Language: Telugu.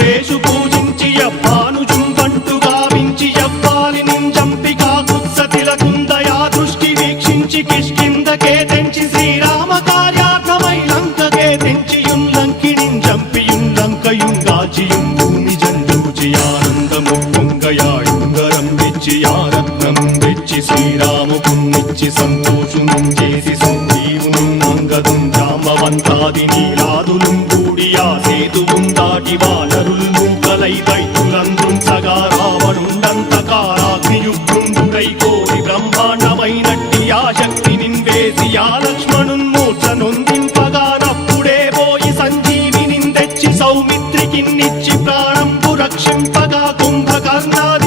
వేషు పూజించి యవ్వాను జుంబంటు గావించి యవ్వాలి నింజంపి కాకుత్సతిలకుందయా దృష్టి వీక్షించి కిష్కిందకే తెంచి శ్రీరామ కార్యార్థమై లంకకే తెంచియుం లంకిణింజంపియుం లంకయుంగాచియుం భూమి జండూచి ఆనందము పొంగయాయుంగరం తెచ్చి ఆరత్నం తెచ్చి శ్రీరాముకున్నిచ్చి సంతోషునం చేసి సంజీవును అంగదుం జాంబవంతాది నీలాదులు కూడియా సేతువుం దాటి వానరుల్ మూకలై దైత్యులందృంచగా రావణుండంతకారాగ్నియుగ్రుండుడై కోరి బ్రహ్మాండమైనట్టి ఆ శక్తి నిన్వేసి ఆ లక్ష్మణున్మూర్ఛ నొందింపగా నప్పుడే పోయి సంజీవినిందెచ్చి సౌమిత్రికిన్నిచ్చి ప్రాణంపు రక్షింపగా కుంభకర్ణాది